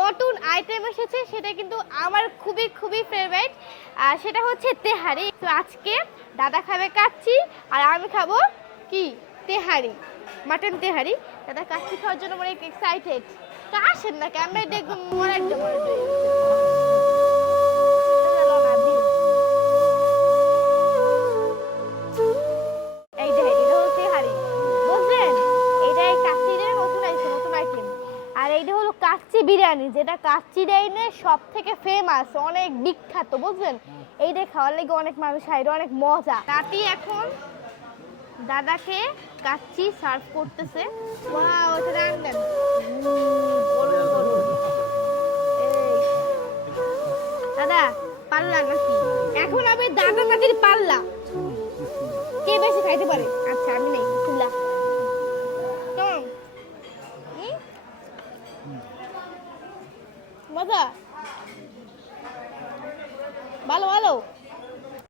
নতুন আইটেম এসেছে, সেটা কিন্তু আমার খুবই খুবই ফেভারিট আর সেটা হচ্ছে তেহারি। তো আজকে দাদা খাবে কাচ্ছি আর আমি খাব কি? তেহারি মাটন তেহারি। দাদা কাচ্ছি খাওয়ার জন্য অনেক এক্সাইটেড তো আসেন না ক্যামেরা দেখবেন মনে একটা আর এইটা হলো কাচ্চি বিরিয়ানি, যেটা কাচ্চি ডাইনের সব থেকে ফেমাস অনেক বিখ্যাত, বুঝলেন? এইটা খাওয়ার লেগে অনেক মানুষ খায় অনেক মজা। রাতি এখন দাদাকে কাচ্চি সার্ভ করতেছে। রান্নান দাদা, পাল্লা নাকি? এখন আমি দাদা দাদির পাল্লা। কে বেশি খাইতে পারে? আচ্ছা আমি নেই। মজা? ভালো ভালো।